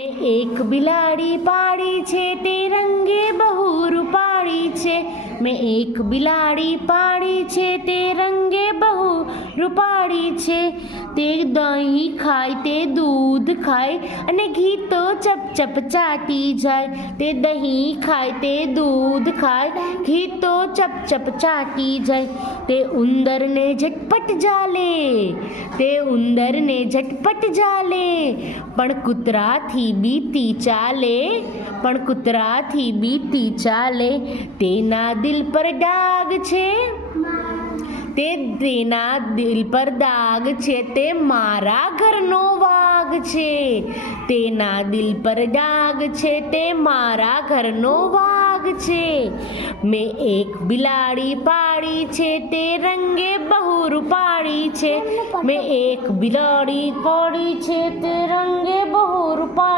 એક બિલાડી પાડી છે તે રંગે બહુ રૂપાળી છે. મેં એક બિલાડી પાડી છે તે રંગે બહુ રૂપાળી છે. તે દહીં ખાય, તે દૂધ ખાય અને ઘી તો ચપ ચપ ચાટી જાય. તે દહીં ખાય, તે દૂધ ખાય, ઘી તો ચપ ચપ ચાટી જાય. તે ઉંદરને ઝટપટ ઝાલે, તે ઉંદરને ઝટપટ ઝાલે, પણ કૂતરાથી બીતી ચાલે, પણ કૂતરાથી બીતી ચાલે. તેના દિલ પર ડાઘ છે, તેના દિલ પર દાગ છે, તે મારા ઘરનો વાઘ છે. તેના દિલ પર ડાઘ છે, તે મારા ઘરનો વાઘ છે. મેં એક બિલાડી પાડી છે તે રંગે બહુ રૂપાળી છે. મેં એક બિલાડી પાડી છે તે રંગે બહુ રૂપાળી